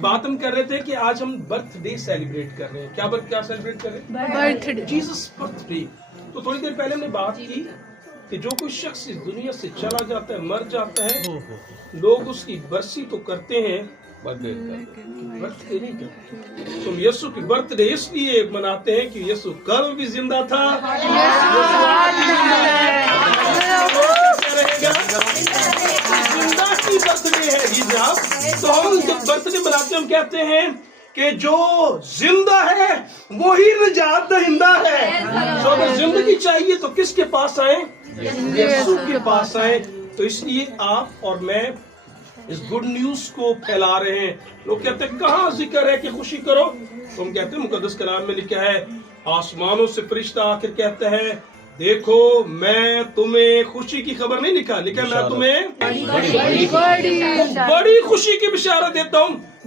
بات ہم کر رہے تھے کہ آج ہم برتھ ڈے سیلیبریٹ کر رہے ہیں. کیا سیلیبریٹ کر رہے ہیں؟ Birth day. Jesus birth day. تو تھوڑی دیر پہلے ہم نے بات کی کہ جو کوئی شخص اس دنیا سے چلا جاتا ہے، مر جاتا ہے، لوگ اس کی برسی تو کرتے ہیں، برتھ ڈے نہیں کرتے. تو یسوع کی برتھ ڈے اس لیے مناتے ہیں کہ یسوع کل بھی زندہ تھا، زندہ کی برتھ ڈے ہے جی جناب. تو ہم جب برتھ ڈے مناتے ہیں ہم کہتے ہیں کہ جو زندہ ہے وہی نجات دہندہ ہے. تو اگر زندگی چاہیے تو کس کے پاس آئیں؟ یسوع کے پاس آئیں. تو اس لیے آپ اور میں اس گڈ نیوز کو پھیلا رہے ہیں. لوگ کہتے ہیں کہاں ذکر ہے کہ خوشی کرو؟ تو ہم کہتے ہیں مقدس کلام میں لکھا ہے، آسمانوں سے فرشتہ آ کر کہتا ہے دیکھو میں تمہیں خوشی کی خبر نہیں لکھا میں تمہیں بڑی خوشی کی بشارت دیتا ہوں.